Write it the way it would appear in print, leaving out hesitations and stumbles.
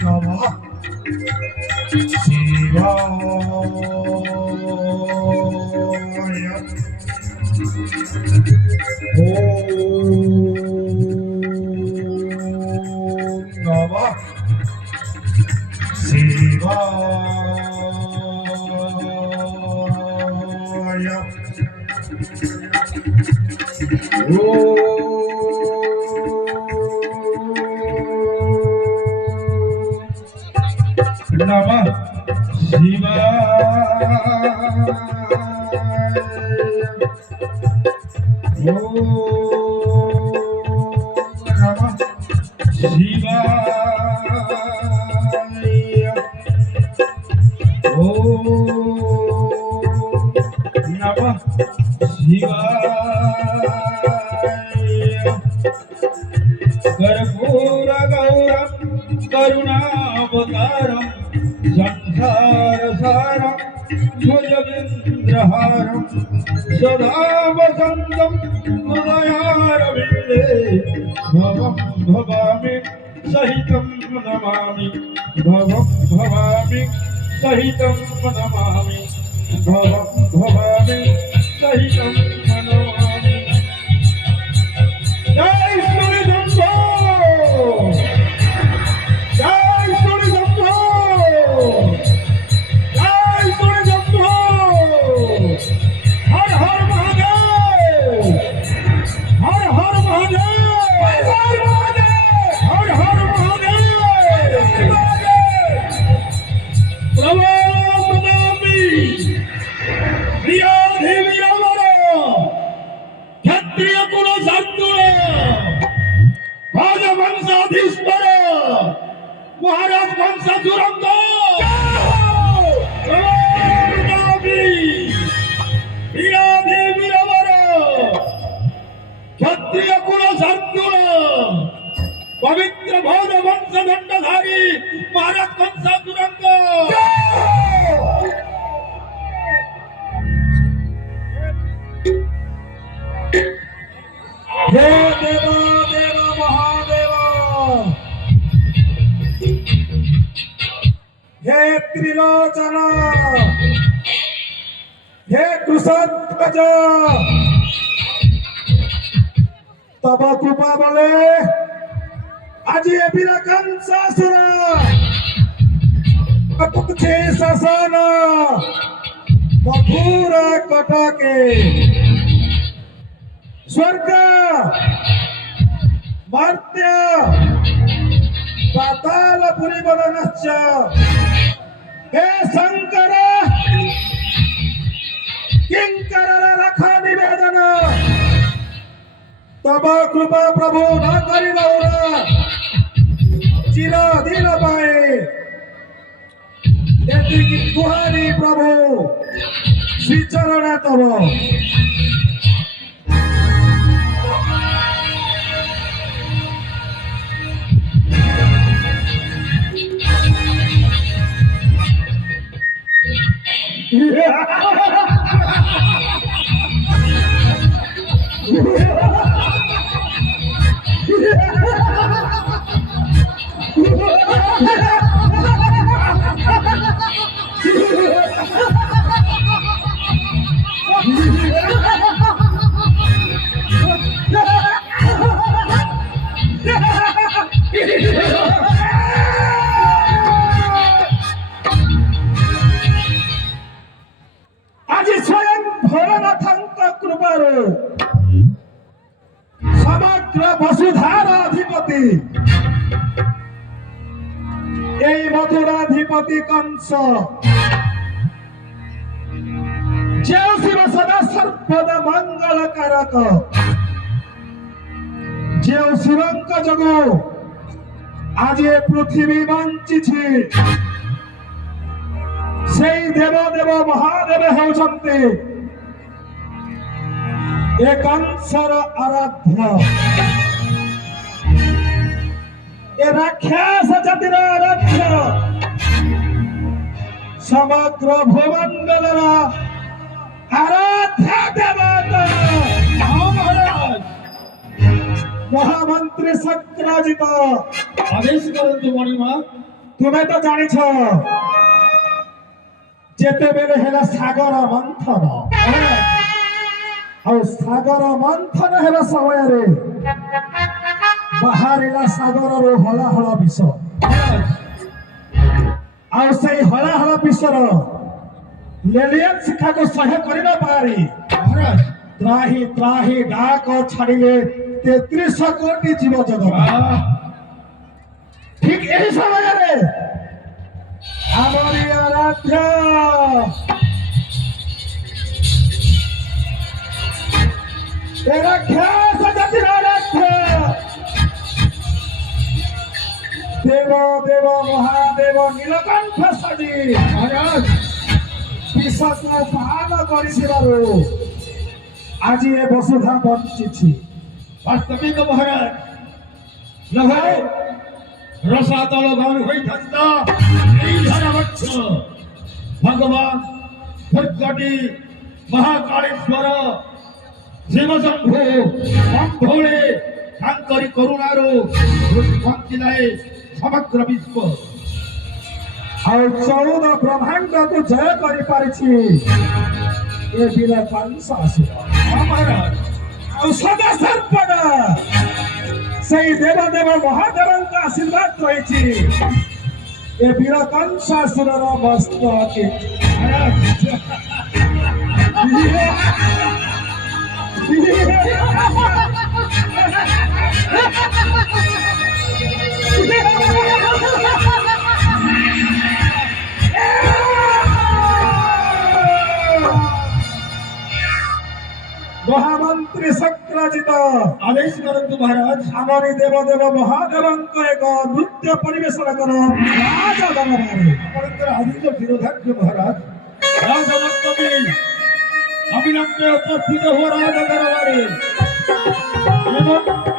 नमः शिवाय। नमः शिवाय। नमः शिवाय। नमः शिवाय। नमः शिवाय। कर्पूर गौरम करुणावतारम संसारसारम भुजगेन्द्रहारम सदा वसंतम हृदयारविन्दे भवं भवामि सहितं नमामि भवं भवामि सहितं नमामि भवं भवामि सहितं नमामि। जय श्री शंभो, जय श्री शंभो, जय श्री शंभो। हर हर महादेव, हर हर महादेव, हर हर महादेव, हर हर महादेव। प्रभो नमामि प्रियाधिवीरवर क्षत्रिय कुल शार्दूल राजवंशाधीश्वर महाराज वंशधुरंग प्रियाधिवीरवर क्षत्रिय कुल शार्दूल पवित्र बौद्ध वंशदंडधारी महाराज वंशधुरंग। हे देवा देवा महादेवा, हे त्रिलोचन, हे कृषध्वज, तब कृपा बले আজি এবিরা কাঞ্চাসুরা কটুকছে শাসন মথুরা কটকে स्वर्ग मर्त्य पातालपुरी वदनश्च हे शंकर किंकर रखा निवेदन तब कृपा प्रभु न करी चिरदिन पाए गुहारी प्रभु श्री चरण तब। आज स्वयं भोलेनाथଙ୍କ कृपाରୁ समग्र वसुधार अधिपति এই मथुराधिपति कंस যে শিব সদা সর্বদা मंगल कारक যে শিবଙ୍କ ଯୋଗୁଁ आज ଏ ପୃଥିବୀ ବଞ୍ଚିଛି সেই দেব দেব মহাদেব ହେଉଛନ୍ତି ଏ कंसର ଆରାଧ୍ୟ ଏ ରାକ୍ଷସ ଜାତିର ଆରାଧ୍ୟ ସମଗ୍ର ଭୂମଣ୍ଡଳର ଆରାଧ୍ୟ ଦେବତା। ମହାରାଜ ମହାମନ୍ତ୍ରୀ ଶକ୍ରାଜିତ आदेश କରନ୍ତୁ ମଣିମା। ତୁମେ ତ ଜାଣିଛ ଯେତେବେଳେ ହେଲା ସାଗର ମନ୍ଥନ ଆଉ ସାଗର ମନ୍ଥନ ହେବା ସମୟରେ ବାହାରିଲା ସାଗରରୁ ହଳାହଳ ବିଷ ଆଉ ସେଇ ହଳାହଳ ବିଷର ଲେଲିୟନ ଶିକ୍ଷାକୁ ସହ୍ୟ କରିବା ପାରି ମହାରାଜ ତ୍ରାହି ତ୍ରାହି ଡାକ ଛାଡ଼ିଲେ 33 କୋଟି ଜୀବ ଜଗତ ଠିକ ଏହି ସମୟରେ ଆମରି ଆରାଧ୍ୟ ରାକ୍ଷସ ଜାତିର ଆରାଧ୍ୟ ଦେବ ଦେବ ମହାଦେବ ନୀଳକଣ୍ଠ ସାଜି ମହାରାଜ ବିଷକୁ ପାନ କରିଥିବାରୁ ଆଜି ଏ ବସୁଧା ବଞ୍ଚିଛି ବାସ୍ତବିକ ମହାରାଜ ଲଭାଇ ରସାତଳ ଗାଁରେ ହୋଇଥାନ୍ତା ଏହି ଧନବତ୍ସ ଭଗବାନ ଦୁର୍ଗଟି ମହାକାଳେଶ୍ୱର ଶିବଶମ୍ଭୁ ଶମ୍ଭୁଳେ ତାଙ୍କରି କରୁଣାରୁ ବଞ୍ଚିଲାଏ ସମଗ୍ର ବିଶ୍ୱ ଆଉ 14 ବ୍ରହ୍ମାଣ୍ଡକୁ ଜୟ କରିପାରିଛି ଏ ବୀର କଂସାସୁର ମହାରାଜ ଆଉ ସଦା ସର୍ବଦା ସେଇ ଦେବଦେବ ମହାଦେବଙ୍କ ଆଶୀର୍ବାଦ ରହିଛି ଏ ବୀର କଂସାସୁରର ମସ୍ତକେ ମହାମନ୍ତ୍ରୀ ଶକ୍ରାଜିତ ଆଦେଶ କରନ୍ତୁ ମହାରାଜ ଆମରି ଦେବଦେବ ମହାଦେବଙ୍କ ଏକ ନୃତ୍ୟ ପରିବେଷଣ କର ରାଜଦରବାରରେ ଆପଣଙ୍କର ଆଦେଶ ଶିରୋଧାର୍ଯ୍ୟ ମହାରାଜ ରାଜମନ୍ତ୍ରୀ ଅବିଳମ୍ବେ ଉପସ୍ଥିତ ହୁଅ ରାଜ ଦରବାରେ ଏବଂ